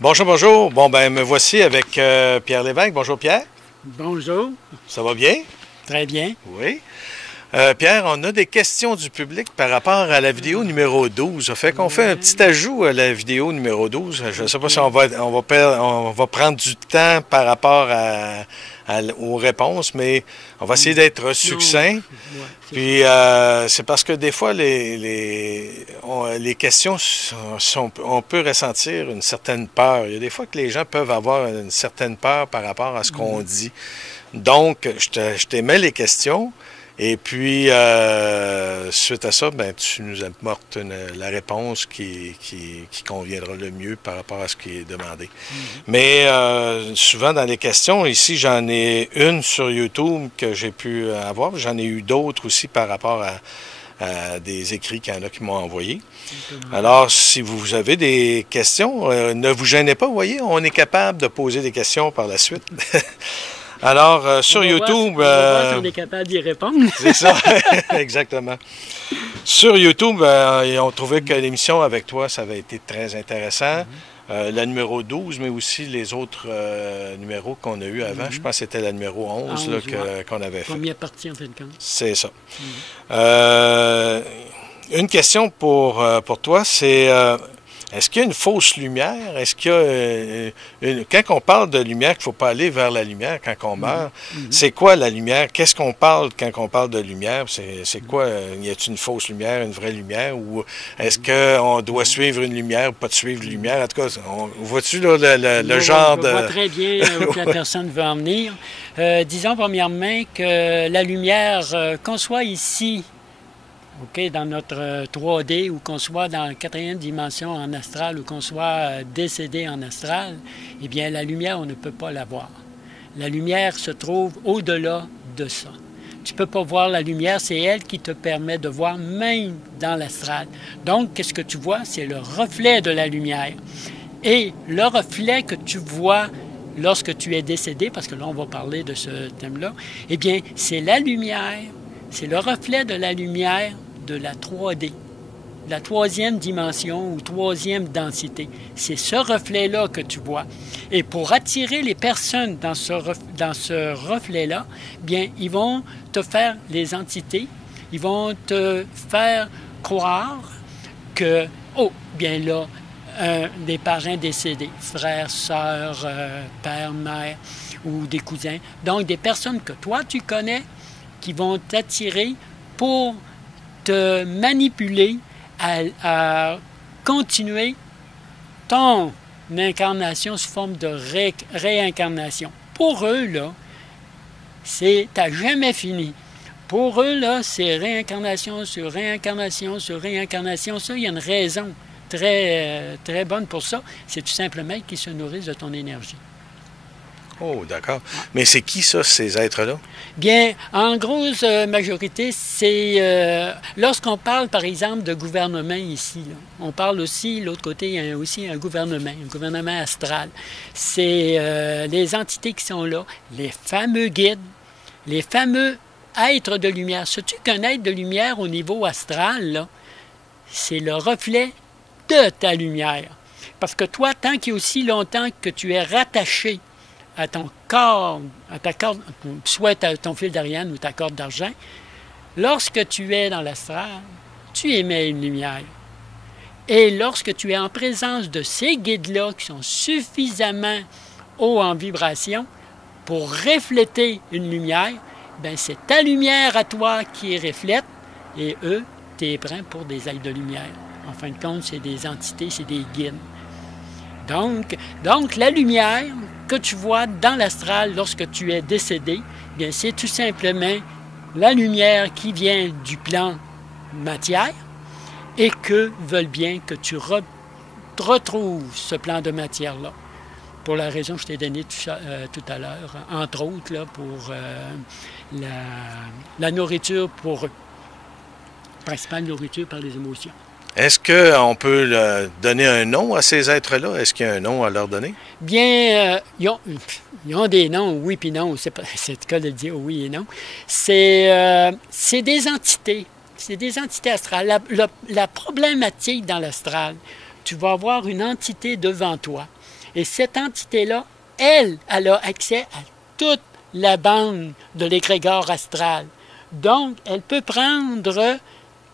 Bonjour, bonjour. Bon, ben, me voici avec Pierre Lévesque. Bonjour, Pierre. Bonjour. Ça va bien? Très bien. Oui. Pierre, on a des questions du public par rapport à la vidéo numéro 12. Ça fait qu'on fait un petit ajout à la vidéo numéro 12. Je ne sais pas si on va prendre du temps par rapport aux réponses, mais on va essayer d'être succinct. Puis, c'est parce que des fois, les questions, on peut ressentir une certaine peur. Il y a des fois que les gens peuvent avoir une certaine peur par rapport à ce qu'on dit. Donc, je t'émets les questions. Et puis, suite à ça, ben, tu nous apportes la réponse qui conviendra le mieux par rapport à ce qui est demandé. Mais souvent dans les questions, ici, j'en ai une sur YouTube que j'ai pu avoir. J'en ai eu d'autres aussi par rapport à des écrits qu'il y en a qui m'ont envoyés. Alors, si vous avez des questions, ne vous gênez pas, vous voyez, on est capable de poser des questions par la suite. Alors, sur YouTube... on va voir si on est capable d'y répondre. C'est ça, exactement. Sur YouTube, on trouvait que l'émission avec toi, ça avait été très intéressant. La numéro 12, mais aussi les autres numéros qu'on a eus avant. Je pense que c'était la numéro 11 qu'on avait fait. Première partie, en fin de compte. C'est ça. Une question pour toi, c'est... est-ce qu'il y a une fausse lumière? Est-ce qu'il y a quand on parle de lumière, qu'il ne faut pas aller vers la lumière quand on meurt, c'est quoi la lumière? Qu'est-ce qu'on parle quand on parle de lumière? C'est quoi? Y a-t-il une fausse lumière, une vraie lumière? Ou est-ce qu'on doit suivre une lumière ou pas de suivre une lumière? En tout cas, vois-tu là, le genre de... Je vois très bien où la personne veut en venir. Disons premièrement que la lumière, qu'on soit ici, OK, dans notre 3D, ou qu'on soit dans la 4e dimension en astral, ou qu'on soit décédé en astral, eh bien, la lumière, on ne peut pas la voir. La lumière se trouve au-delà de ça. Tu ne peux pas voir la lumière, c'est elle qui te permet de voir même dans l'astral. Donc, qu'est-ce que tu vois? C'est le reflet de la lumière. Et le reflet que tu vois lorsque tu es décédé, parce que là, on va parler de ce thème-là, eh bien, c'est la lumière, c'est le reflet de la lumière de la 3D, la 3e dimension ou 3e densité. C'est ce reflet-là que tu vois. Et pour attirer les personnes dans ce reflet-là, bien, ils vont te faire les entités, ils vont te faire croire que, oh, bien là, des parents décédés, frères, sœurs, père, mère ou des cousins. Donc, des personnes que toi, tu connais, qui vont t'attirer pour te manipuler à continuer ton incarnation sous forme de réincarnation. Pour eux, là, c'est à jamais fini. Pour eux, là, c'est réincarnation sur réincarnation sur réincarnation. Ça, il y a une raison très, très bonne pour ça. C'est tout simplement qu'ils se nourrissent de ton énergie. Oh, d'accord. Mais c'est qui, ça, ces êtres-là? Bien, en grosse majorité, c'est... lorsqu'on parle, par exemple, de gouvernement ici, là, on parle aussi, l'autre côté, il y a aussi un gouvernement astral. C'est les entités qui sont là, les fameux guides, les fameux êtres de lumière. Sais-tu qu'un être de lumière au niveau astral, là, c'est le reflet de ta lumière? Parce que toi, tant qu'il y a aussi longtemps que tu es rattaché à ton corps, à ta corde, soit à ton fil d'Ariane ou ta corde d'argent, lorsque tu es dans l'astral, tu émets une lumière. Et lorsque tu es en présence de ces guides-là qui sont suffisamment hauts en vibration pour refléter une lumière, bien, c'est ta lumière à toi qui reflète et eux, tu les prends pour des êtres de lumière. En fin de compte, c'est des entités, c'est des guides. Donc, la lumière que tu vois dans l'astral lorsque tu es décédé, bien, c'est tout simplement la lumière qui vient du plan matière et que veulent bien que tu retrouves ce plan de matière-là. Pour la raison que je t'ai donnée tout à l'heure, entre autres, là, pour la nourriture pour eux. Principale nourriture par les émotions. Est-ce qu'on peut donner un nom à ces êtres-là? Est-ce qu'il y a un nom à leur donner? Bien, ils ont des noms, oui puis non. C'est le cas de le dire oui et non. C'est des entités. C'est des entités astrales. La problématique dans l'astral, tu vas avoir une entité devant toi. Et cette entité-là, elle a accès à toute la bande de l'égrégore astral. Donc, elle peut prendre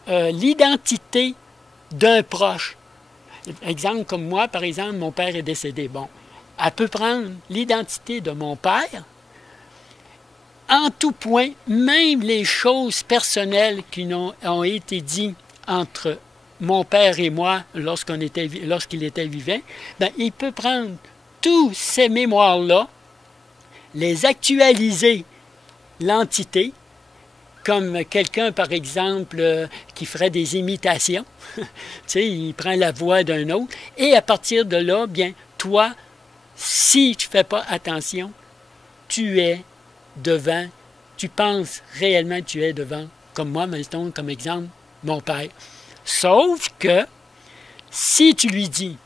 l'identité d'un proche. Exemple, comme moi, par exemple, mon père est décédé. Bon, elle peut prendre l'identité de mon père en tout point, même les choses personnelles qui ont été dites entre mon père et moi lorsqu'il était vivant, bien, il peut prendre toutes ces mémoires-là, les actualiser l'entité, comme quelqu'un, par exemple, qui ferait des imitations. Tu sais, il prend la voix d'un autre. Et à partir de là, bien, toi, si tu ne fais pas attention, tu es devant, tu penses réellement que tu es devant, comme moi, mettons, comme exemple, mon père. Sauf que, si tu lui dis,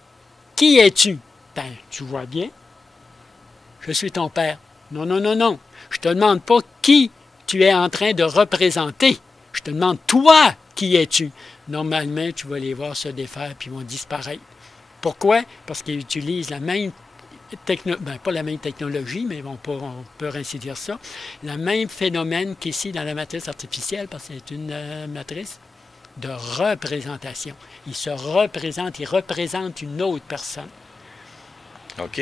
qui es-tu? Ben, tu vois bien, je suis ton père. Non, non, non, non. Je ne te demande pas qui tu es en train de représenter. Je te demande, toi, qui es-tu? Normalement, tu vas les voir se défaire puis ils vont disparaître. Pourquoi? Parce qu'ils utilisent la même pas la même technologie, mais on peut ainsi dire ça. Le même phénomène qu'ici dans la matrice artificielle, parce que c'est une matrice de représentation. Ils se représentent, ils représentent une autre personne. OK.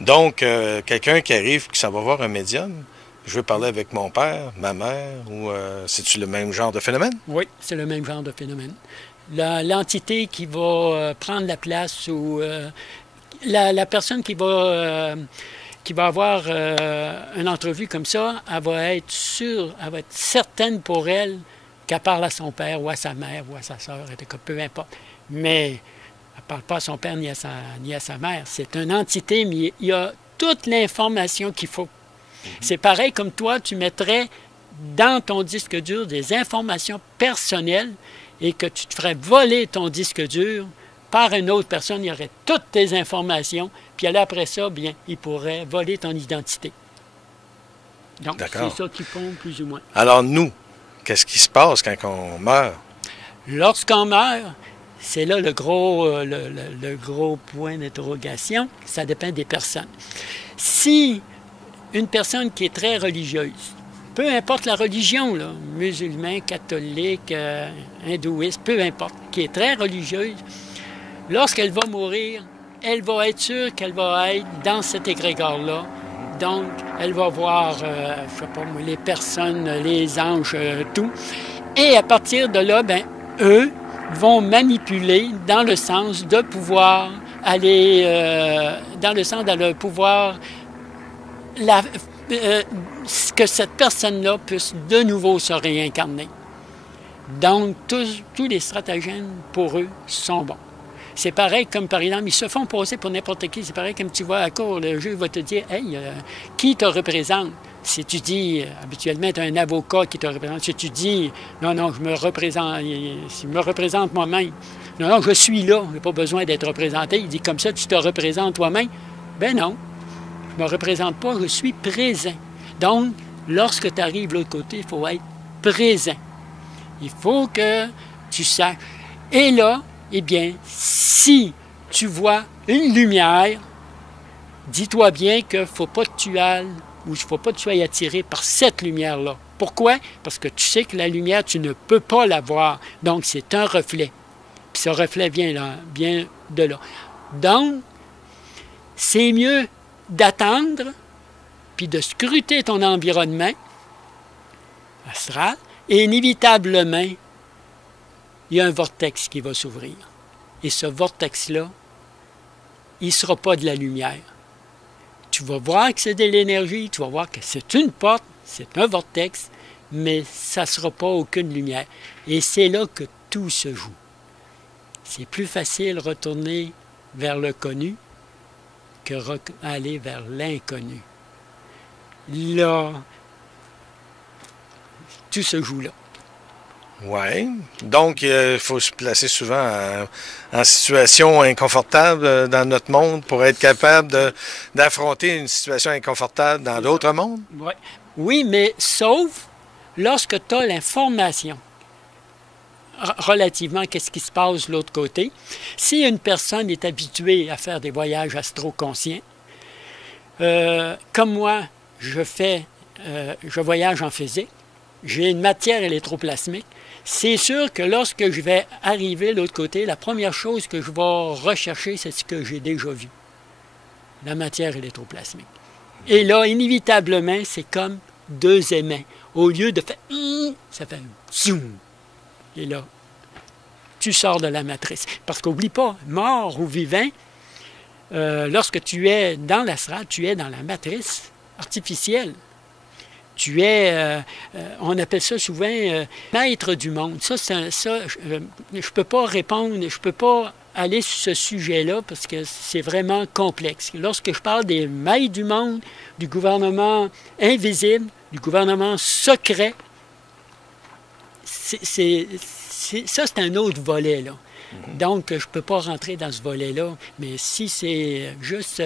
Donc, quelqu'un qui arrive, qui s'en va voir un médium, je veux parler avec mon père, ma mère, ou c'est-tu le même genre de phénomène? Oui, c'est le même genre de phénomène. L'entité qui va prendre la place ou la personne qui va avoir une entrevue comme ça, elle va être sûre, elle va être certaine pour elle qu'elle parle à son père ou à sa mère ou à sa sœur, peu importe. Mais elle ne parle pas à son père ni à sa mère. C'est une entité, mais il y a toute l'information qu'il faut. C'est pareil comme toi, tu mettrais dans ton disque dur des informations personnelles et que tu te ferais voler ton disque dur par une autre personne, il y aurait toutes tes informations, puis après ça, bien, il pourrait voler ton identité. Donc, c'est ça qu'ils font, plus ou moins. Alors, nous, qu'est-ce qui se passe quand on meurt? Lorsqu'on meurt, c'est là le gros point d'interrogation. Ça dépend des personnes. Si une personne qui est très religieuse, peu importe la religion, là, musulman, catholique, hindouiste, peu importe, qui est très religieuse, lorsqu'elle va mourir, elle va être sûre qu'elle va être dans cet égrégore-là. Donc, elle va voir, je ne sais pas moi, les personnes, les anges, tout. Et à partir de là, bien, eux vont manipuler dans le sens de pouvoir aller, que cette personne-là puisse de nouveau se réincarner. Donc, tous les stratagèmes pour eux sont bons. C'est pareil comme, par exemple, ils se font passer pour n'importe qui. C'est pareil comme tu vois à court, le juge va te dire « Hey, qui te représente? » Si tu dis, habituellement, tu as un avocat qui te représente. Si tu dis « Non, non, je me représente moi-même. » Non, non, je suis là, je n'ai pas besoin d'être représenté. Il dit « Comme ça, tu te représentes toi-même. » Ben non, je ne me représente pas, je suis présent. Donc, lorsque tu arrives de l'autre côté, il faut être présent. Il faut que tu saches. Et là, eh bien, si tu vois une lumière, dis-toi bien qu'il ne faut pas que tu ailles ou il ne faut pas que tu sois attiré par cette lumière-là. Pourquoi? Parce que tu sais que la lumière, tu ne peux pas la voir. Donc, c'est un reflet. Puis ce reflet vient de là. Donc, c'est mieux d'attendre puis de scruter ton environnement astral et inévitablement, il y a un vortex qui va s'ouvrir. Et ce vortex-là, il ne sera pas de la lumière. Tu vas voir que c'est de l'énergie, tu vas voir que c'est une porte, c'est un vortex, mais ça ne sera pas aucune lumière. Et c'est là que tout se joue. C'est plus facile de retourner vers le connu que aller vers l'inconnu. Là, tout se joue là. Oui. Donc, il faut se placer souvent en situation inconfortable dans notre monde pour être capable d'affronter une situation inconfortable dans d'autres mondes? Ouais. Oui, mais sauf lorsque tu as l'information. relativement qu'est-ce qui se passe de l'autre côté. Si une personne est habituée à faire des voyages astro-conscients, comme moi, je voyage en physique, j'ai une matière électroplasmique, c'est sûr que lorsque je vais arriver de l'autre côté, la première chose que je vais rechercher, c'est ce que j'ai déjà vu, la matière électroplasmique. Et là, inévitablement, c'est comme deux aimants. Au lieu de faire « ça fait « zoom ». Et là, tu sors de la matrice. Parce qu'oublie pas, mort ou vivant, lorsque tu es dans l'astral, tu es dans la matrice artificielle. Tu es, on appelle ça souvent maître du monde. Ça, je ne peux pas répondre, je ne peux pas aller sur ce sujet-là parce que c'est vraiment complexe. Lorsque je parle des maîtres du monde, du gouvernement invisible, du gouvernement secret, ça, c'est un autre volet, là. Donc, je ne peux pas rentrer dans ce volet-là, mais si c'est juste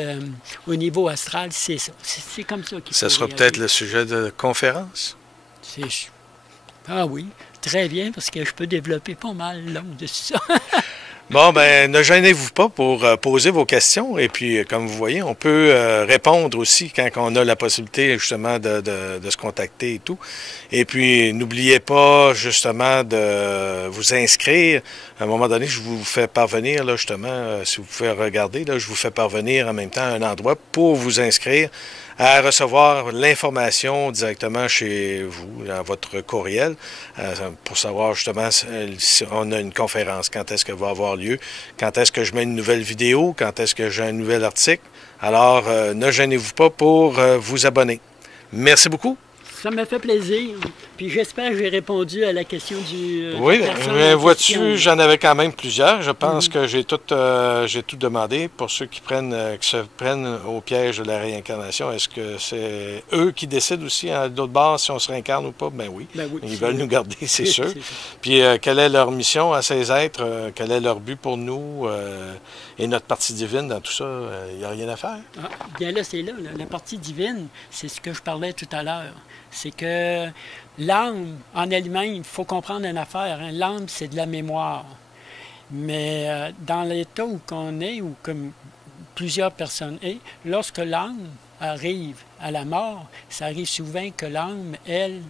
au niveau astral, c'est ça. C'est comme ça qu'il faut. Ça sera peut-être le sujet de conférence? Ah oui, très bien, parce que je peux développer pas mal long de ça. Bon, ben, ne gênez-vous pas pour poser vos questions. Et puis, comme vous voyez, on peut répondre aussi quand on a la possibilité, justement, de se contacter et tout. Et puis, n'oubliez pas, justement, de vous inscrire. À un moment donné, je vous fais parvenir, là, justement, si vous pouvez regarder, là, je vous fais parvenir en même temps un endroit pour vous inscrire à recevoir l'information directement chez vous, dans votre courriel, pour savoir justement si on a une conférence, quand est-ce qu'elle va avoir lieu, quand est-ce que je mets une nouvelle vidéo, quand est-ce que j'ai un nouvel article. Alors, ne gênez-vous pas pour vous abonner. Merci beaucoup. Ça me fait plaisir. Puis j'espère que j'ai répondu à la question du... oui, mais vois-tu, j'en avais quand même plusieurs. Je pense que j'ai tout demandé pour ceux qui se prennent au piège de la réincarnation. Est-ce que c'est eux qui décident aussi, à d'autre bord, si on se réincarne ou pas? Ben oui. Ils veulent nous garder, c'est sûr. Puis quelle est leur mission à ces êtres? Quel est leur but pour nous? Et notre partie divine dans tout ça, il n'y a rien à faire. Ah, bien là, c'est là. La partie divine, c'est ce que je parlais tout à l'heure. C'est que l'âme, en elle-même, il faut comprendre une affaire. Hein? L'âme, c'est de la mémoire. Mais dans l'état où on est, ou comme plusieurs personnes est, lorsque l'âme arrive à la mort, ça arrive souvent que l'âme, elle,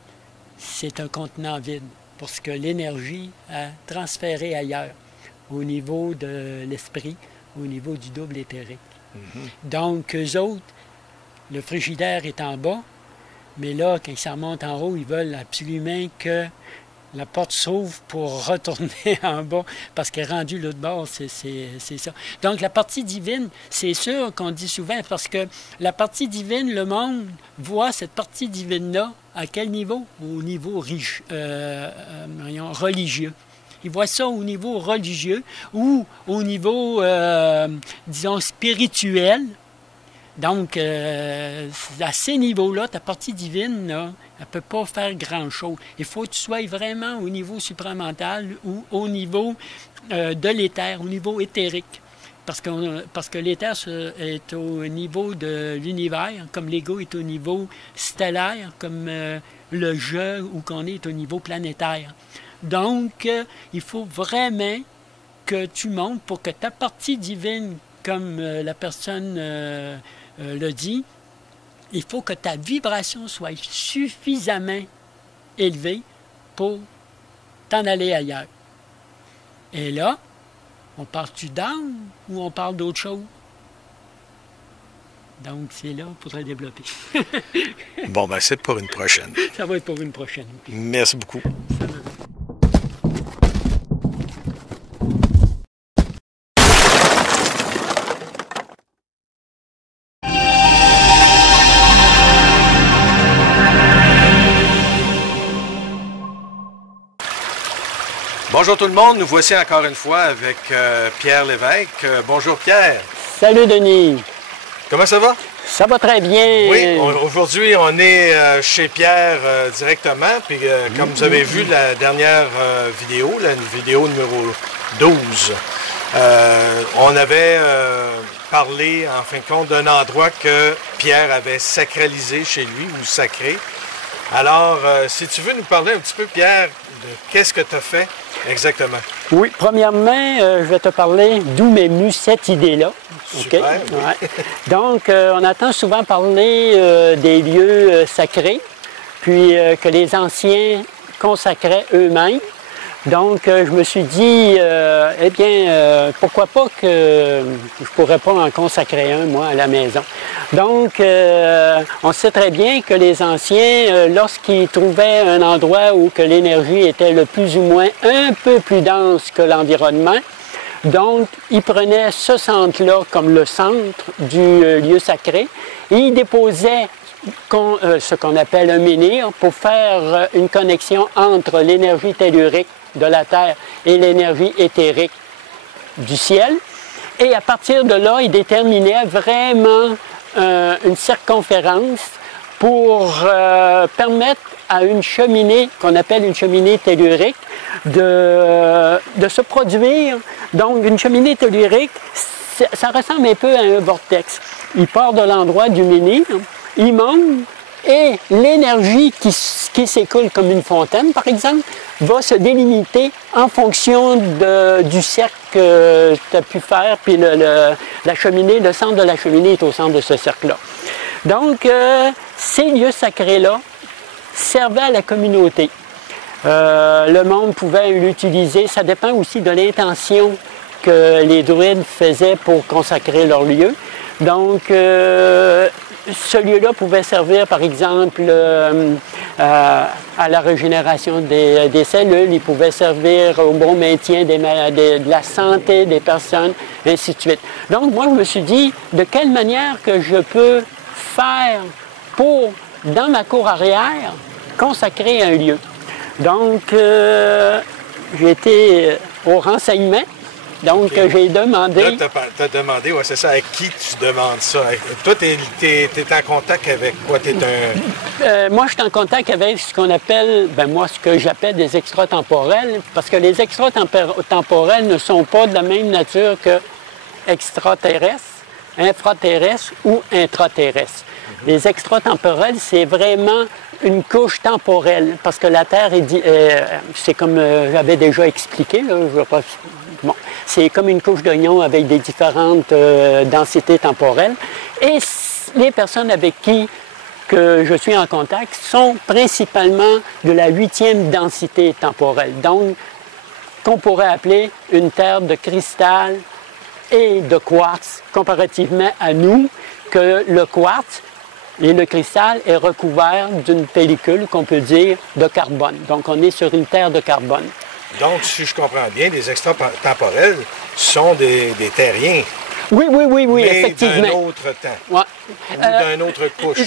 c'est un contenant vide. Parce que l'énergie a transféré ailleurs, au niveau de l'esprit, au niveau du double éthérique. Donc, eux autres, le frigidaire est en bas, mais là, quand ils s'en remontent en haut, ils veulent absolument que la porte s'ouvre pour retourner en bas, parce qu'elle est rendue l'autre bord, c'est ça. Donc, la partie divine, c'est sûr qu'on dit souvent, parce que la partie divine, le monde voit cette partie divine-là à quel niveau? Au niveau religieux. Ils voient ça au niveau religieux ou au niveau, disons, spirituel. Donc, à ces niveaux-là, ta partie divine, là, elle ne peut pas faire grand-chose. Il faut que tu sois vraiment au niveau supramental ou au niveau de l'éther, au niveau éthérique. Parce que l'éther est au niveau de l'univers, comme l'ego est au niveau stellaire, comme le je ou qu'on est au niveau planétaire. Donc, il faut vraiment que tu montes pour que ta partie divine, comme la personne le dit, il faut que ta vibration soit suffisamment élevée pour t'en aller ailleurs. Et là, on parle-tu d'âme ou on parle d'autre chose? Donc, c'est là pour te développer. Bon, ben c'est pour une prochaine. Ça va être pour une prochaine. Merci beaucoup. Bonjour tout le monde, nous voici encore une fois avec Pierre Lévesque. Bonjour Pierre. Salut Denis. Comment ça va? Ça va très bien. Oui, aujourd'hui on est chez Pierre directement, puis comme vous avez vu la dernière vidéo, la vidéo numéro 12, on avait parlé en fin de compte d'un endroit que Pierre avait sacralisé chez lui, ou sacré. Alors, si tu veux nous parler un petit peu, Pierre, de qu'est-ce que tu as fait Exactement. Oui, premièrement, je vais te parler d'où m'est venue cette idée-là. Super, Okay? oui. Ouais. Donc, on entend souvent parler des lieux sacrés, puis que les anciens consacraient eux-mêmes. Donc, je me suis dit, eh bien, pourquoi pas que je pourrais pas en consacrer un, moi, à la maison. Donc, on sait très bien que les anciens, lorsqu'ils trouvaient un endroit où que l'énergie était le plus ou moins un peu plus dense que l'environnement, donc, ils prenaient ce centre-là comme le centre du lieu sacré et ils déposaient ce qu'on appelle un menhir pour faire une connexion entre l'énergie tellurique de la Terre et l'énergie éthérique du ciel. Et à partir de là, ils déterminaient vraiment une circonférence pour permettre à une cheminée, qu'on appelle une cheminée tellurique, de se produire. Donc, une cheminée tellurique, ça ressemble un peu à un vortex. Il part de l'endroit du menhir, il monte, et l'énergie qui s'écoule comme une fontaine, par exemple, va se délimiter en fonction du cercle que tu as pu faire, puis la cheminée, le centre de la cheminée est au centre de ce cercle-là. Donc, ces lieux sacrés-là servaient à la communauté. Le monde pouvait l'utiliser, ça dépend aussi de l'intention que les druides faisaient pour consacrer leur lieu. Donc, ce lieu-là pouvait servir, par exemple, à la régénération des cellules, il pouvait servir au bon maintien de la santé des personnes, ainsi de suite. Donc, moi, je me suis dit, de quelle manière que je peux faire pour, dans ma cour arrière, consacrer un lieu. Donc, j'ai été au renseignement. Donc, okay. J'ai demandé... Là, tu as demandé, ouais, c'est ça, à qui tu demandes ça? Toi, tu es en contact avec quoi? Moi, je suis en contact avec ce qu'on appelle, ce que j'appelle des extratemporels, parce que les extratemporels ne sont pas de la même nature que extraterrestres, infraterrestres ou intraterrestres. Les extratemporels, c'est vraiment une couche temporelle, parce que la Terre c'est comme j'avais déjà expliqué, là, je vais pas... Bon, c'est comme une couche d'oignon avec des différentes densités temporelles. Et les personnes avec qui que je suis en contact sont principalement de la 8e densité temporelle. Donc, qu'on pourrait appeler une terre de cristal et de quartz, comparativement à nous, que le quartz et le cristal est recouvert d'une pellicule qu'on peut dire de carbone. Donc, on est sur une terre de carbone. Donc, si je comprends bien, les extratemporels sont des terriens. Oui, mais d'un effectivement. autre temps. Ouais. Ou d'une autre couche.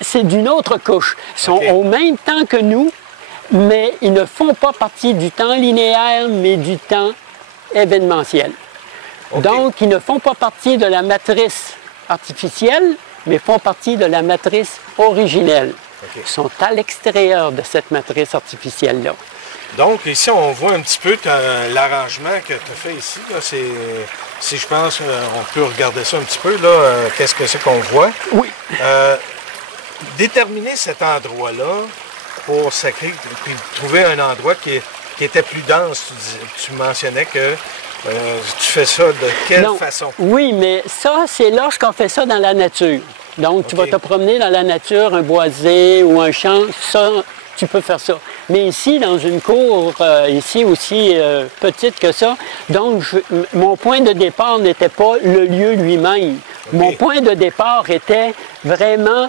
C'est d'une autre couche. Ils sont au même temps que nous, mais ils ne font pas partie du temps linéaire, mais du temps événementiel. Okay. Donc, ils ne font pas partie de la matrice artificielle, mais font partie de la matrice originelle. Okay. Ils sont à l'extérieur de cette matrice artificielle-là. Donc, ici, on voit un petit peu l'arrangement que tu as fait ici. Là, si je pense, on peut regarder ça un petit peu. Qu'est-ce que c'est qu'on voit? Oui. Déterminer cet endroit-là pour sacrer, puis trouver un endroit qui était plus dense. Tu mentionnais que tu fais ça de quelle façon? Oui, mais ça, c'est lorsqu'on fait ça dans la nature. Donc, tu vas te promener dans la nature, un boisé ou un champ, ça... Tu peux faire ça. Mais ici, dans une cour, ici aussi petite que ça, donc mon point de départ n'était pas le lieu lui-même. Okay. Mon point de départ était vraiment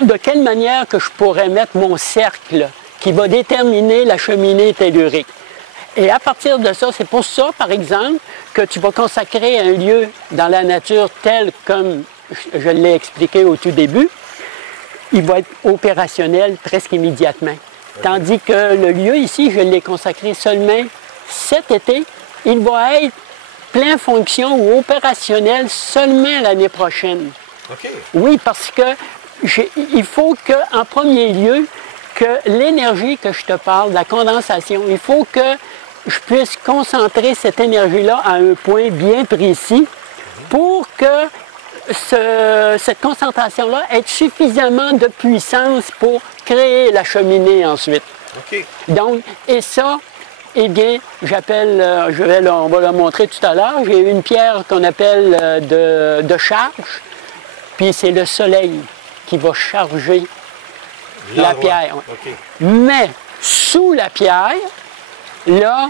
de quelle manière que je pourrais mettre mon cercle qui va déterminer la cheminée tellurique. Et à partir de ça, c'est pour ça, par exemple, que tu vas consacrer un lieu dans la nature tel comme je l'ai expliqué au tout début. Il va être opérationnel presque immédiatement. Okay. Tandis que le lieu ici, je l'ai consacré seulement cet été. Il va être plein fonction ou opérationnel seulement l'année prochaine. Okay. Oui, parce que il faut qu'en premier lieu, que l'énergie que je te parle, la condensation, il faut que je puisse concentrer cette énergie-là à un point bien précis pour que cette concentration-là ait suffisamment de puissance pour créer la cheminée ensuite. Okay. Donc, et ça, eh bien, on va le montrer tout à l'heure, j'ai une pierre qu'on appelle de charge, puis c'est le soleil qui va charger la pierre. Okay. Mais sous la pierre, là,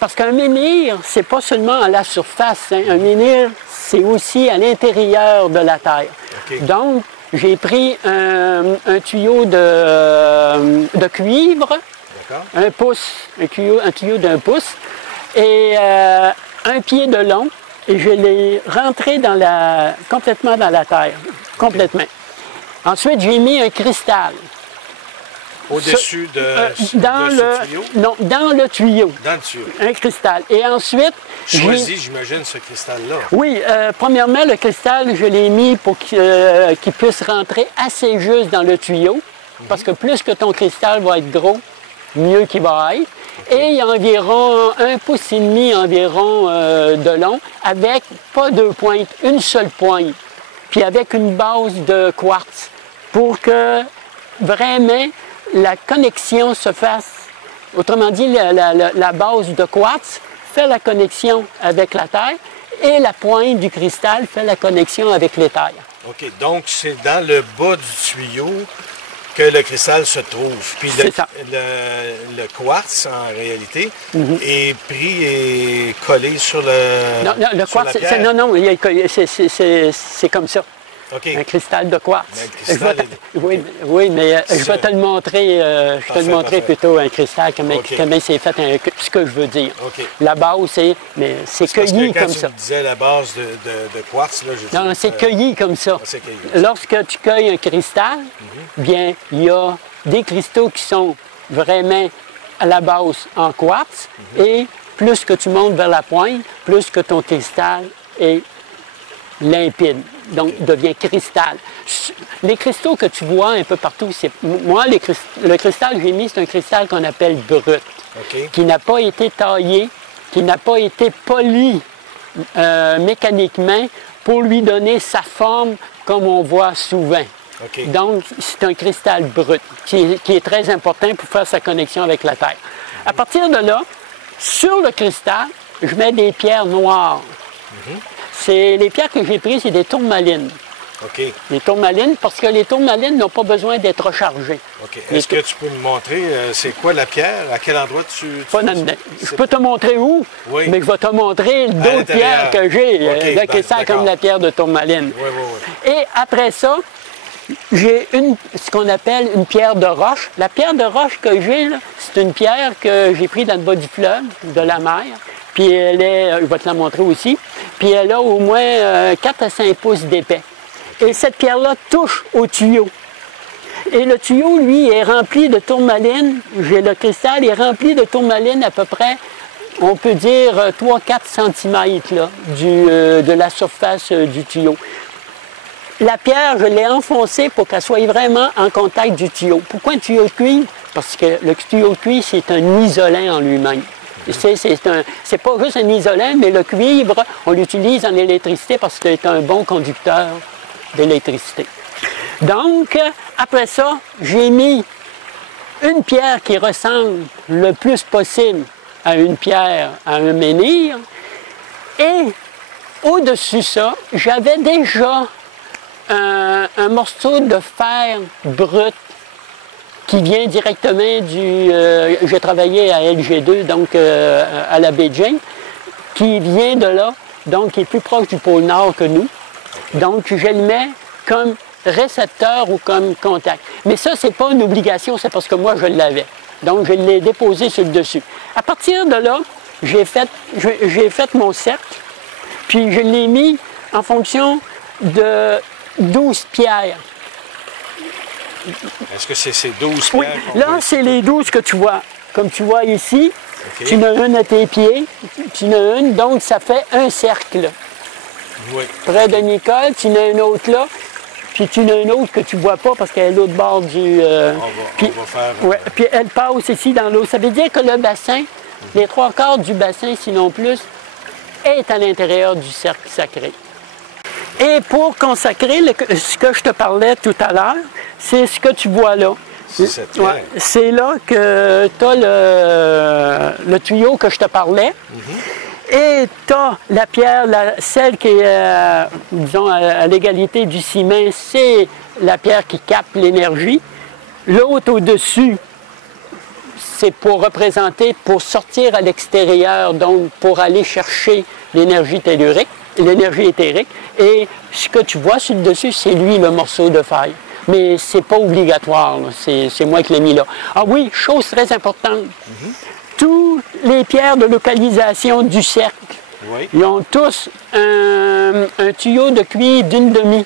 parce qu'un menhir, c'est pas seulement à la surface, hein. Un menhir, c'est aussi à l'intérieur de la terre. Okay. Donc, j'ai pris un tuyau de cuivre, un pouce, un tuyau d'1 pouce, et un pied de long, et je l'ai rentré complètement dans la terre, complètement. Ensuite, j'ai mis un cristal. Au-dessus ce tuyau? Non, dans le tuyau. Dans le tuyau. Un cristal. Et ensuite... Choisis, j'imagine, ce cristal-là. Oui, premièrement, le cristal, je l'ai mis pour qu'il puisse rentrer assez juste dans le tuyau. Parce que plus que ton cristal va être gros, mieux qu'il va être. Okay. Et il y a environ 1,5 pouce environ de long, avec pas 2 pointes, une seule pointe. Puis avec une base de quartz, pour que vraiment la connexion se fasse. Autrement dit, la base de quartz fait la connexion avec la terre et la pointe du cristal fait la connexion avec l'éther. OK, donc c'est dans le bas du tuyau que le cristal se trouve. Puis le quartz, en réalité, est pris et collé sur le. Non, le quartz, c'est comme ça. Okay. Un cristal de quartz. Mais oui, mais je vais te le montrer, plutôt un cristal, comment c'est fait, ce que je veux dire. Okay. La base, c'est cueilli comme ça. Tu me disais la base de quartz, là, je non, c'est cueilli comme ça. Cueilli. Lorsque tu cueilles un cristal, bien, il y a des cristaux qui sont vraiment à la base en quartz, et plus que tu montes vers la pointe, plus que ton cristal est limpide, donc devient cristal. Les cristaux que tu vois un peu partout, moi, le cristal que j'ai mis, c'est un cristal qu'on appelle brut, qui n'a pas été taillé, qui n'a pas été poli mécaniquement pour lui donner sa forme comme on voit souvent. Donc, c'est un cristal brut qui est très important pour faire sa connexion avec la terre. À partir de là, sur le cristal, je mets des pierres noires. Les pierres que j'ai prises, c'est des tourmalines. Les tourmalines, parce que les tourmalines n'ont pas besoin d'être rechargées. Est-ce que tu peux me montrer, c'est quoi la pierre? À quel endroit tu pas dans je peux te montrer où, mais je vais te montrer d'autres pierres que j'ai, le cristal comme la pierre de tourmaline. Et après ça, j'ai ce qu'on appelle une pierre de roche. La pierre de roche que j'ai, c'est une pierre que j'ai prise dans le bas du fleuve, de la mer. Puis elle est, je vais te la montrer aussi, puis elle a au moins 4 à 5 pouces d'épais. Et cette pierre-là touche au tuyau. Et le tuyau, lui, est rempli de tourmaline. Le cristal est rempli de tourmaline à peu près, on peut dire 3-4 cm là, de la surface du tuyau. La pierre, je l'ai enfoncée pour qu'elle soit vraiment en contact du tuyau. Pourquoi un tuyau de cuivre? Parce que le tuyau de cuivre, c'est un isolant en lui-même. C'est pas juste un isolant, mais le cuivre, on l'utilise en électricité parce que c'est un bon conducteur d'électricité. Donc, après ça, j'ai mis une pierre qui ressemble le plus possible à une pierre, à un menhir. Et au-dessus de ça, j'avais déjà un morceau de fer brut qui vient directement j'ai travaillé à LG2, donc à la baie James, qui vient de là, donc qui est plus proche du pôle Nord que nous. Donc, je le mets comme récepteur ou comme contact. Mais ça, c'est pas une obligation, c'est parce que moi, je l'avais. Donc, je l'ai déposé sur le dessus. À partir de là, j'ai fait mon cercle, puis je l'ai mis en fonction de 12 pierres. Est-ce que c'est ces 12 pierres? Oui, là, c'est les 12 que tu vois. Comme tu vois ici, tu en as une à tes pieds, tu en as une, donc ça fait un cercle. Oui. Près de Nicole, tu en as une autre là, puis tu en as une autre que tu ne vois pas parce qu'elle est à l'autre bord du... on va faire... puis elle passe ici dans l'eau. Ça veut dire que le bassin, les 3/4 du bassin, sinon plus, est à l'intérieur du cercle sacré. Et pour consacrer ce que je te parlais tout à l'heure, c'est ce que tu vois là. cette pierre. Ouais, c'est là que tu as le tuyau que je te parlais. Et tu as la pierre, celle qui est, disons, à l'égalité du ciment, c'est la pierre qui capte l'énergie. L'autre au-dessus, c'est pour représenter, pour sortir à l'extérieur, donc pour aller chercher l'énergie tellurique, l'énergie éthérique. Et ce que tu vois sur le dessus, c'est lui, le morceau de faille. Mais c'est pas obligatoire, c'est moi qui l'ai mis là. Ah oui, chose très importante. Toutes les pierres de localisation du cercle, ils ont tous un tuyau de cuivre d'une demi.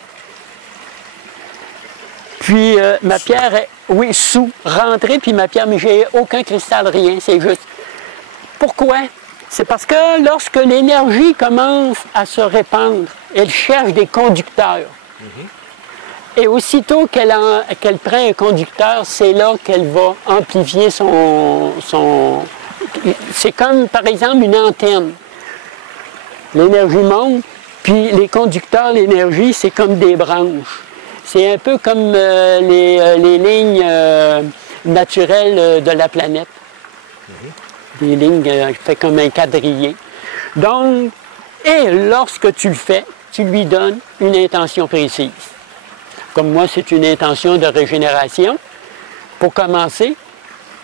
Puis ma pierre est, oui, sous, rentrée, puis ma pierre, mais j'ai aucun cristal, rien, c'est juste. Pourquoi? C'est parce que lorsque l'énergie commence à se répandre, elle cherche des conducteurs. Et aussitôt qu'elle prend un conducteur, c'est là qu'elle va amplifier son... C'est comme, par exemple, une antenne. L'énergie monte, puis les conducteurs, l'énergie, c'est comme des branches. C'est un peu comme les lignes naturelles de la planète. Des lignes fait comme un quadrillé. Donc, et lorsque tu le fais, tu lui donnes une intention précise. Comme moi, c'est une intention de régénération, pour commencer,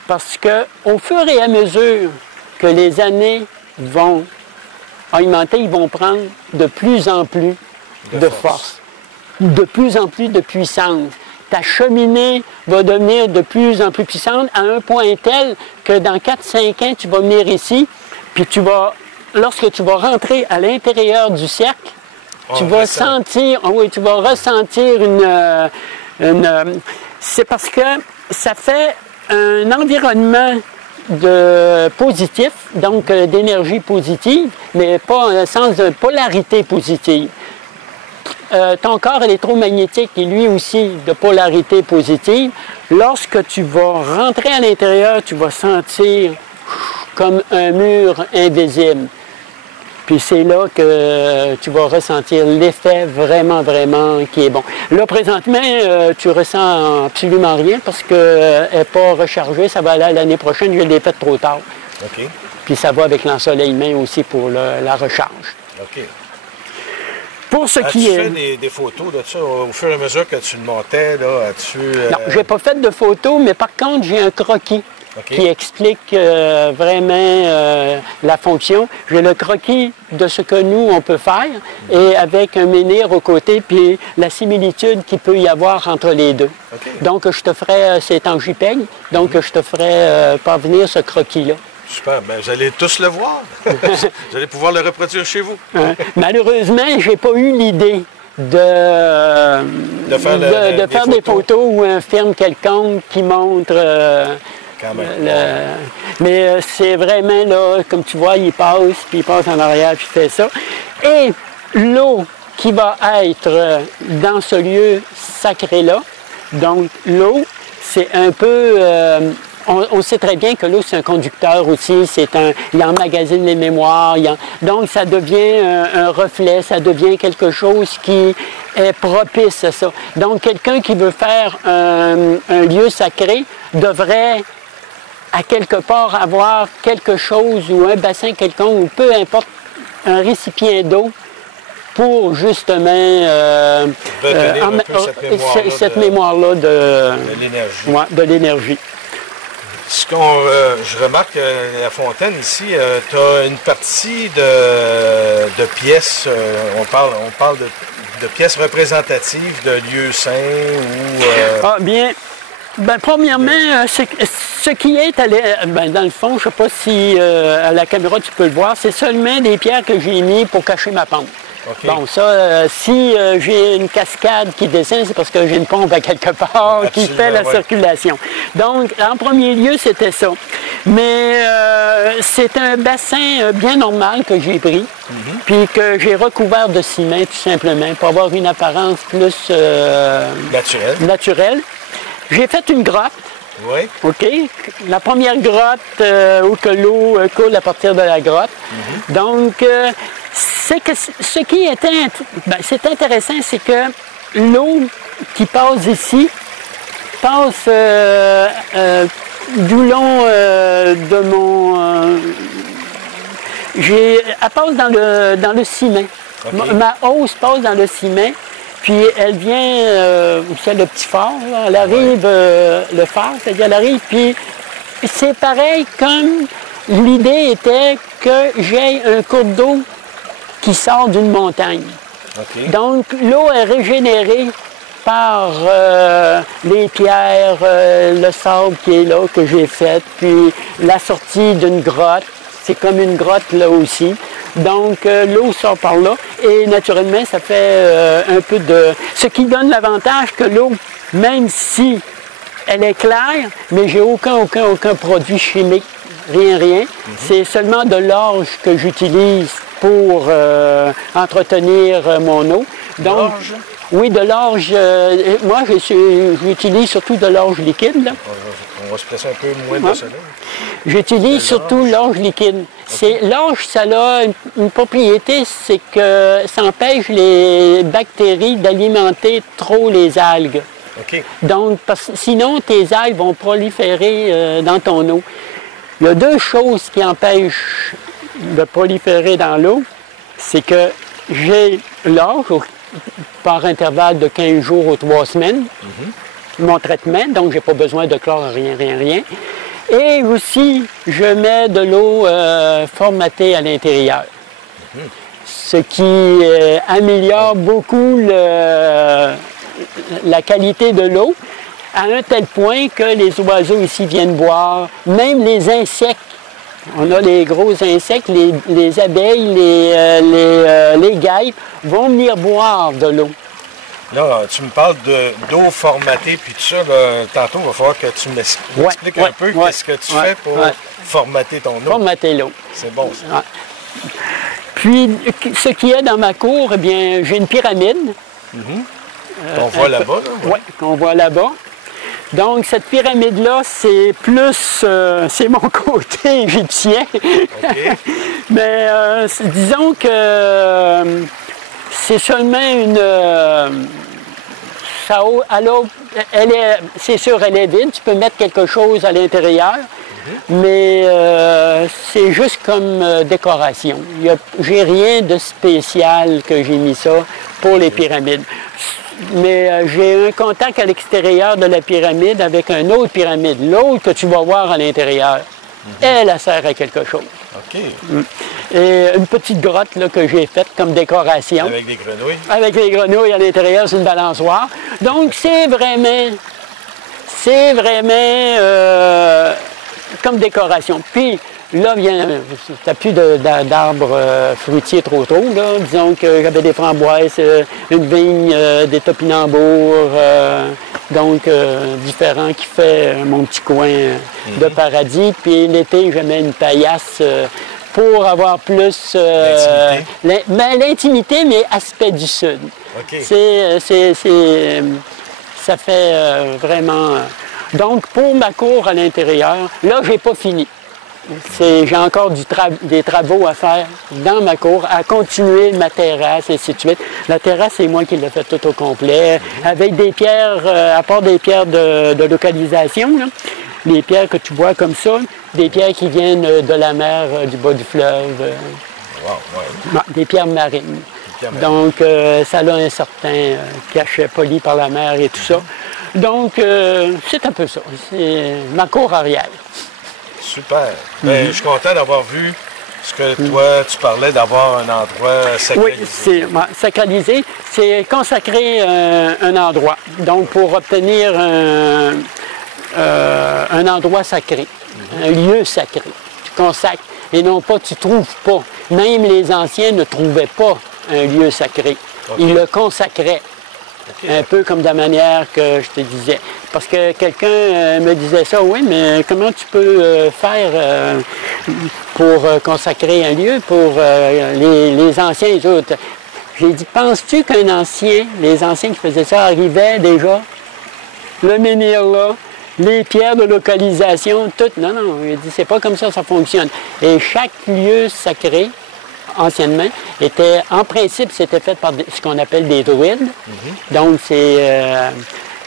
parce qu'au fur et à mesure que les années vont augmenter, ils vont prendre de plus en plus de force, de plus en plus de puissance. Ta cheminée va devenir de plus en plus puissante à un point tel que dans 4-5 ans, tu vas venir ici, puis lorsque tu vas rentrer à l'intérieur du cercle, tu vas sentir, oui, tu vas ressentir c'est parce que ça fait un environnement positif, donc d'énergie positive, mais pas un sens de polarité positive. Ton corps électromagnétique est lui aussi de polarité positive. Lorsque tu vas rentrer à l'intérieur, tu vas sentir comme un mur invisible. Puis c'est là que tu vas ressentir l'effet vraiment, vraiment qui est bon. Là, présentement, tu ressens absolument rien parce qu'elle n'est pas rechargée. Ça va aller l'année prochaine. Je l'ai fait trop tard. OK. Puis ça va avec l'ensoleillement aussi pour la recharge. OK. Pour ce qui est... As-tu fait des photos de ça au fur et à mesure que tu le montais? Là, Non, je n'ai pas fait de photos, mais par contre, j'ai un croquis. Qui explique vraiment la fonction. J'ai le croquis de ce que nous, on peut faire, et avec un menhir au côté, puis la similitude qu'il peut y avoir entre les deux. Donc, je te ferai, c'est en JPEG, donc je te ferai parvenir ce croquis-là. Super, bien, vous allez tous le voir. Vous allez pouvoir le reproduire chez vous. Malheureusement, je n'ai pas eu l'idée de faire des photos ou un film quelconque qui montre... mais c'est vraiment là, comme tu vois, il passe en arrière, puis il fait ça. Et l'eau qui va être dans ce lieu sacré-là, donc l'eau, c'est un peu... on sait très bien que l'eau, c'est un conducteur aussi, il emmagasine les mémoires, donc ça devient un reflet, ça devient quelque chose qui est propice à ça. Donc quelqu'un qui veut faire un lieu sacré devrait à quelque part avoir quelque chose ou un bassin quelconque ou peu importe, un récipient d'eau pour justement cette mémoire-là de l'énergie. Je remarque la fontaine ici, tu as une partie de pièces, on parle de pièces représentatives de lieux saints ou... Ah bien, ben, premièrement, ce qui est dans le fond, je ne sais pas si à la caméra tu peux le voir, c'est seulement des pierres que j'ai mis pour cacher ma pompe. Okay. Bon, ça, si j'ai une cascade qui descend, c'est parce que j'ai une pompe à quelque part qui fait la circulation. Donc, en premier lieu, c'était ça. Mais c'est un bassin bien normal que j'ai pris, puis que j'ai recouvert de ciment, tout simplement, pour avoir une apparence plus naturelle. J'ai fait une grotte. Oui. OK. La première grotte où que l'eau coule à partir de la grotte. Donc, ce qui c'est intéressant, c'est que l'eau qui passe ici passe du long de mon... elle passe dans le ciment. Okay. Ma hausse passe dans le ciment, puis elle vient, c'est le petit phare, là, elle arrive, le phare, c'est-à-dire elle arrive, puis c'est pareil comme l'idée était que j'ai un cours d'eau qui sort d'une montagne. Okay. Donc l'eau est régénérée par les pierres, le sable qui est là, que j'ai fait, puis la sortie d'une grotte. C'est comme une grotte là aussi. Donc l'eau sort par là et naturellement ça fait un peu de... Ce qui donne l'avantage que l'eau, même si elle est claire, mais j'ai aucun produit chimique, rien. C'est seulement de l'orge que j'utilise pour entretenir mon eau. Donc, oui, de l'orge. Moi, j'utilise surtout de l'orge liquide. Là. On va se presser un peu moins de ça. J'utilise surtout l'orge liquide. Okay. L'orge, ça a une propriété, c'est que ça empêche les bactéries d'alimenter trop les algues. Okay. Donc, sinon, tes algues vont proliférer dans ton eau. Il y a deux choses qui empêchent de proliférer dans l'eau. C'est que j'ai l'orge par intervalle de 15 jours ou 3 semaines, mon traitement, donc je n'ai pas besoin de chlore, rien. Et aussi, je mets de l'eau formatée à l'intérieur, ce qui améliore beaucoup la qualité de l'eau, à un tel point que les oiseaux ici viennent boire, même les insectes. On a les gros insectes, les abeilles, les guêpes vont venir boire de l'eau. Là, tu me parles d'eau formatée, puis tout ça, là, tantôt, il va falloir que tu m'expliques un peu qu'est-ce que tu fais pour formater ton eau. Formater l'eau. C'est bon, ça. Ouais. Puis, ce qu'il y a dans ma cour, eh bien, j'ai une pyramide. Qu'on voit là-bas, là? Oui, qu'on voit là-bas. Donc, cette pyramide-là, c'est plus... c'est mon côté égyptien. Okay. Mais disons que c'est seulement une... c'est sûr, elle est vide. Tu peux mettre quelque chose à l'intérieur. Mais c'est juste comme décoration. J'ai rien de spécial que j'ai mis ça pour les pyramides. Mais j'ai un contact à l'extérieur de la pyramide avec une autre pyramide. L'autre que tu vas voir à l'intérieur, elle sert à quelque chose. OK. Et une petite grotte là, que j'ai faite comme décoration. Avec des grenouilles? Avec les grenouilles à l'intérieur, c'est une balançoire. Donc, c'est vraiment comme décoration. Puis, là, tu n'as plus d'arbres fruitiers trop tôt. Là. Disons que j'avais des framboises, une vigne, des topinambours, donc différents qui fait mon petit coin de paradis. Puis l'été, je mets une paillasse pour avoir plus l'intimité, mais aspect du sud. Okay. Ça fait vraiment... Donc, pour ma cour à l'intérieur, là, je n'ai pas fini. J'ai encore des travaux à faire dans ma cour, à continuer ma terrasse, et ainsi de suite. La terrasse, c'est moi qui l'ai fait tout au complet, avec des pierres, à part des pierres de localisation, là, les pierres que tu vois comme ça, des pierres qui viennent de la mer, du bas du fleuve, des pierres marines. Donc, ça a un certain cachet poli par la mer et tout ça. Donc, c'est un peu ça. C'est ma cour arrière. Super. Bien, je suis content d'avoir vu ce que toi, tu parlais d'avoir un endroit sacralisé. Oui, sacralisé, c'est consacrer un endroit. Donc, pour obtenir un endroit sacré, un lieu sacré, tu consacres. Et non pas, tu ne trouves pas. Même les anciens ne trouvaient pas un lieu sacré. Okay. Ils le consacraient. Okay. Un peu comme de la manière que je te disais. Parce que quelqu'un me disait ça, oui, mais comment tu peux faire pour consacrer un lieu pour les anciens et les autres? J'ai dit, penses-tu qu'un ancien, les anciens qui faisaient ça, arrivaient déjà, le menhir là, les pierres de localisation, tout? Non, non, il dit, c'est pas comme ça fonctionne. Et chaque lieu sacré, anciennement, était, en principe, c'était fait par ce qu'on appelle des druides. Donc, c'est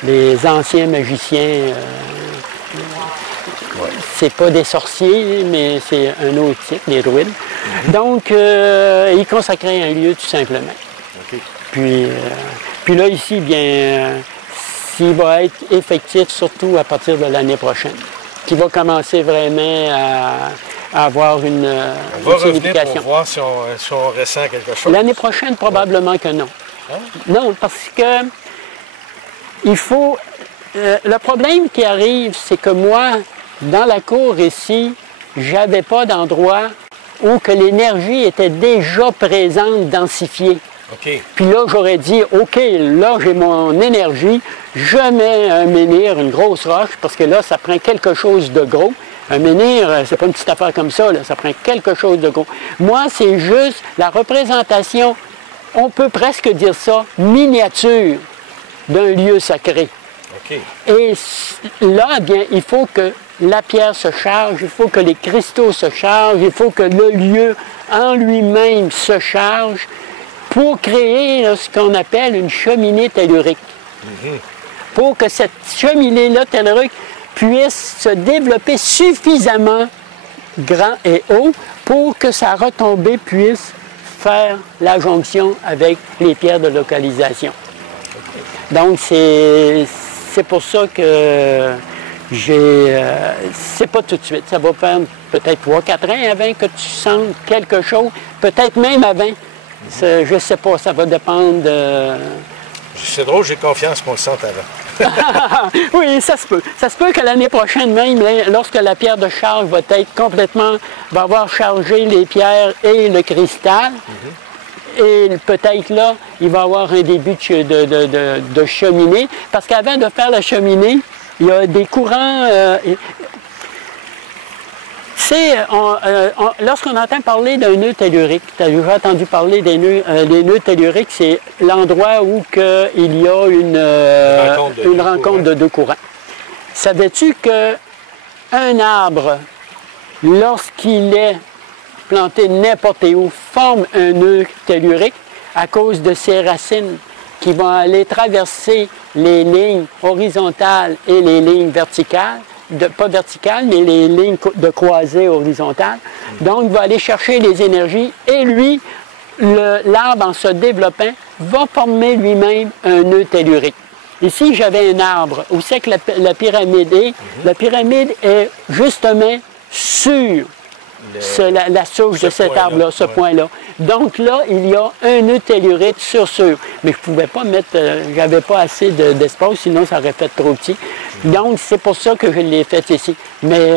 les anciens magiciens. C'est pas des sorciers, mais c'est un autre type, des druides. Donc, ils consacraient un lieu tout simplement. OK. Puis là, ici, bien, s'il va être effectif surtout à partir de l'année prochaine, qui va commencer vraiment à avoir une On va revenir signification. pour voir si on ressent quelque chose. L'année prochaine, probablement que non. Hein? Non, parce que il faut... le problème qui arrive, c'est que moi, dans la cour ici, j'avais pas d'endroit où que l'énergie était déjà présente, densifiée. OK. Puis là, j'aurais dit, OK, là, j'ai mon énergie, je mets un menhir, une grosse roche, parce que là, ça prend quelque chose de gros. Un menhir, c'est pas une petite affaire comme ça, là, ça prend quelque chose de gros. Moi, c'est juste la représentation, on peut presque dire ça, miniature d'un lieu sacré. OK. Et là, bien, il faut que la pierre se charge, il faut que les cristaux se chargent, il faut que le lieu en lui-même se charge pour créer là, ce qu'on appelle une cheminée tellurique. Pour que cette cheminée-là tellurique puisse se développer suffisamment grand et haut pour que sa retombée puisse faire la jonction avec les pierres de localisation. Donc, c'est pour ça que c'est pas tout de suite. Ça va faire peut-être 3-4 ans avant que tu sentes quelque chose, peut-être même avant. Je ne sais pas, ça va dépendre de... C'est drôle, j'ai confiance qu'on le sente avant. Oui, ça se peut. Ça se peut que l'année prochaine même, lorsque la pierre de charge va être complètement... va avoir chargé les pierres et le cristal, et peut-être là, il va y avoir un début de cheminée, parce qu'avant de faire la cheminée, il y a des courants... lorsqu'on entend parler d'un nœud tellurique, tu as déjà entendu parler des nœuds telluriques, c'est l'endroit où il y a une rencontre de deux courants. Savais-tu qu'un arbre, lorsqu'il est planté n'importe où, forme un nœud tellurique à cause de ses racines qui vont aller traverser les lignes horizontales et les lignes verticales, pas verticales, mais les lignes de croisée horizontale. Donc, il va aller chercher les énergies et lui, l'arbre, en se développant, va former lui-même un nœud tellurique. Ici, j'avais un arbre. Où c'est que la pyramide est? La pyramide est justement sur la souche de cet arbre-là, ce point-là. Donc là, il y a un nœud tellurique sur. Mais je ne pouvais pas mettre, j'avais pas assez d'espace, sinon ça aurait fait trop petit. Donc, c'est pour ça que je l'ai fait ici. Mais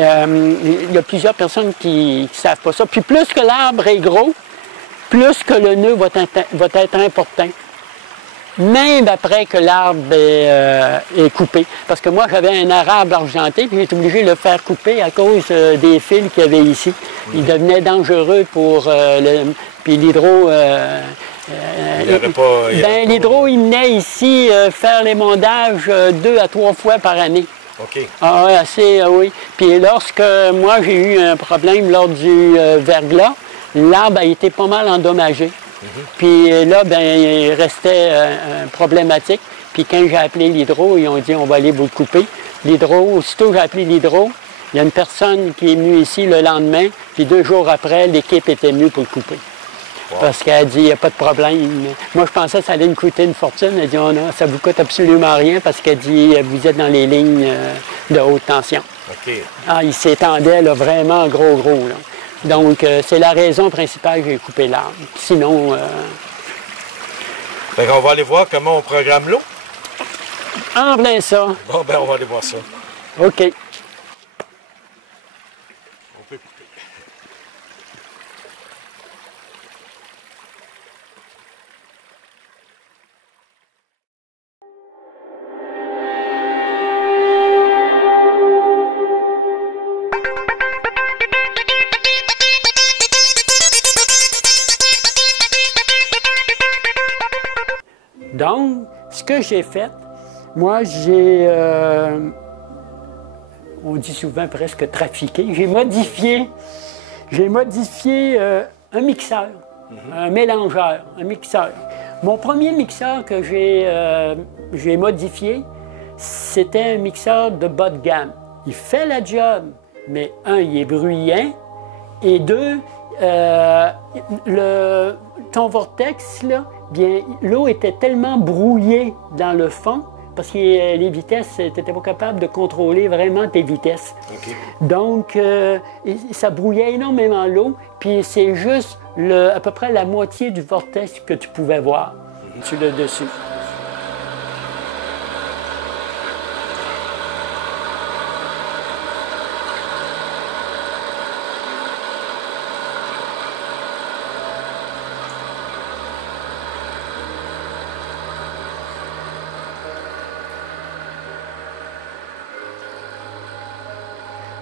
il y a plusieurs personnes qui ne savent pas ça. Puis plus que l'arbre est gros, plus que le nœud va être important. Même après que l'arbre est coupé. Parce que moi, j'avais un arbre argenté, puis j'ai été obligé de le faire couper à cause des fils qu'il y avait ici. Il devenait dangereux pour puis l'hydro... l'hydro, il venait ici faire les mondages 2 à 3 fois par année. OK. Ah oui, assez, oui. Puis lorsque moi, j'ai eu un problème lors du verglas, l'arbre a été pas mal endommagé. Puis là, ben, il restait problématique. Puis quand j'ai appelé l'hydro, ils ont dit on va aller vous le couper. L'hydro, aussitôt que j'ai appelé l'hydro, il y a une personne qui est venue ici le lendemain, puis 2 jours après, l'équipe était venue pour le couper. Wow. Parce qu'elle a dit il n'y a pas de problème. Moi, je pensais que ça allait me coûter une fortune. Elle a dit oh non, ça ne vous coûte absolument rien parce qu'elle dit vous êtes dans les lignes de haute tension. Okay. Ah, il s'étendait là, vraiment gros, là. Donc, c'est la raison principale que j'ai coupé l'arbre. Sinon... On va aller voir comment on programme l'eau. En plein ça. Bon, ben on va aller voir ça. OK. On peut couper. Donc, ce que j'ai fait, moi, on dit souvent presque trafiqué, j'ai modifié un mixeur, un mélangeur. Mon premier mixeur que j'ai modifié, c'était un mixeur de bas de gamme. Il fait la job, mais un, il est bruyant, et deux, ton vortex, là, bien, l'eau était tellement brouillée dans le fond, parce que les vitesses, tu n'étais pas capable de contrôler vraiment tes vitesses. OK. Donc, ça brouillait énormément l'eau, puis c'est juste à peu près la moitié du vortex que tu pouvais voir sur le dessus.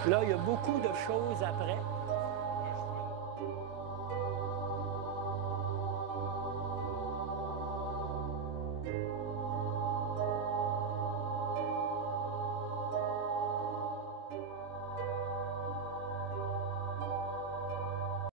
Là, il y a beaucoup de choses après.